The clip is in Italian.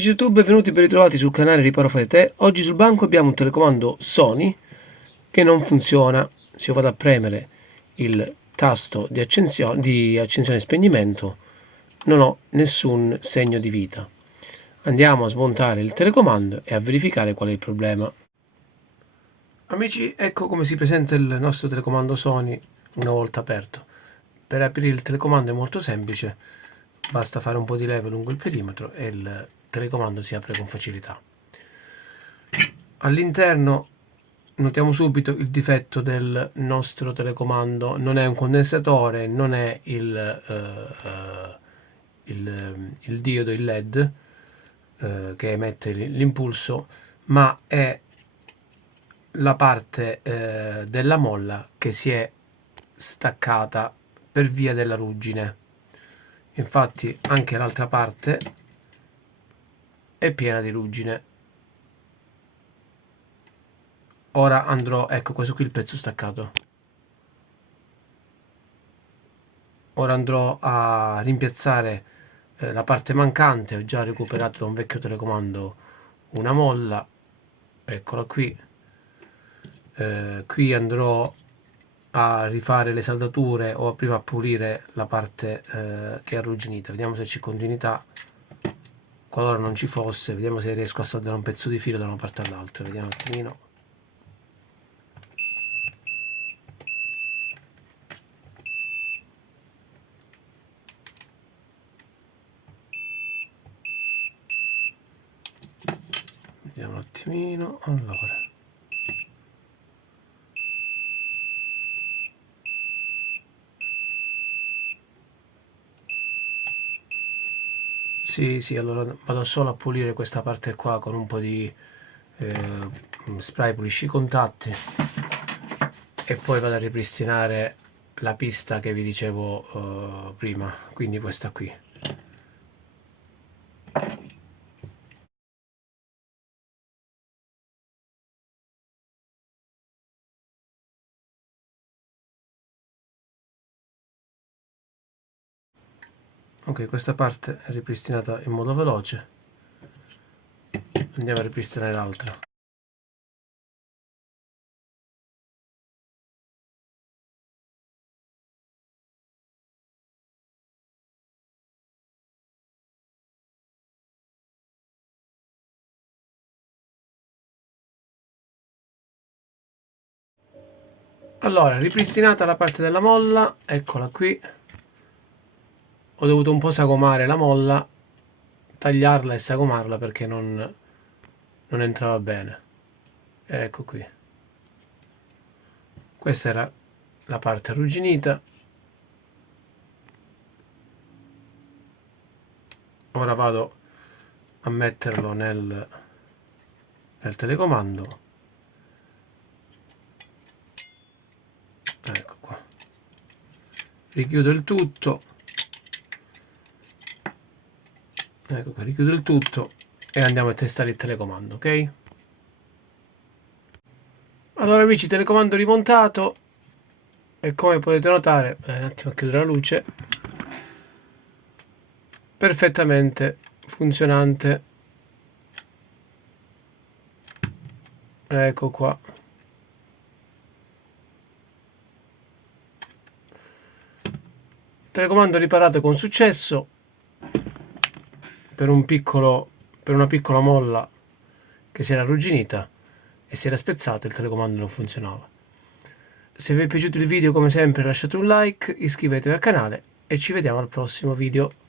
Amici YouTube, benvenuti, ben ritrovati sul canale Riparo Fai da Te. Oggi sul banco abbiamo un telecomando Sony che non funziona. Se io vado a premere il tasto di accensione e spegnimento, non ho nessun segno di vita. Andiamo a smontare il telecomando e a verificare qual è il problema. Amici, ecco come si presenta il nostro telecomando Sony una volta aperto. Per aprire il telecomando è molto semplice, basta fare un po' di leve lungo il perimetro e il telecomando si apre con facilità. All'interno notiamo subito il difetto del nostro telecomando: non è un condensatore, non è il diodo, il LED che emette l'impulso, ma è la parte della molla che si è staccata per via della ruggine. Infatti anche l'altra parte è piena di ruggine. Ora andrò, ecco, questo qui è il pezzo staccato. Ora andrò a rimpiazzare la parte mancante. Ho già recuperato da un vecchio telecomando una molla, eccola qui. Qui andrò a rifare le saldature o prima a pulire la parte che è arrugginita. Vediamo se c'è continuità. Qualora non ci fosse, vediamo se riesco a saldare un pezzo di filo da una parte all'altra. Vediamo un attimino. Vediamo un attimino. Allora, sì, allora vado solo a pulire questa parte qua con un po' di spray pulisci i contatti e poi vado a ripristinare la pista che vi dicevo prima, quindi questa qui. Ok, questa parte è ripristinata in modo veloce. Andiamo a ripristinare l'altra. Allora, ripristinata la parte della molla, eccola qui. Ho dovuto un po' sagomare la molla, tagliarla e sagomarla perché non entrava bene. Ecco qui. Questa era la parte arrugginita. Ora vado a metterlo nel telecomando. Ecco qua. Richiudo il tutto. Ecco qua, richiudo il tutto e andiamo a testare il telecomando, ok? Allora amici, telecomando rimontato e come potete notare, un attimo a chiudere la luce, perfettamente funzionante. Ecco qua. Telecomando riparato con successo per una piccola molla che si era arrugginita e si era spezzato, il telecomando non funzionava. Se vi è piaciuto il video, come sempre lasciate un like, iscrivetevi al canale e ci vediamo al prossimo video.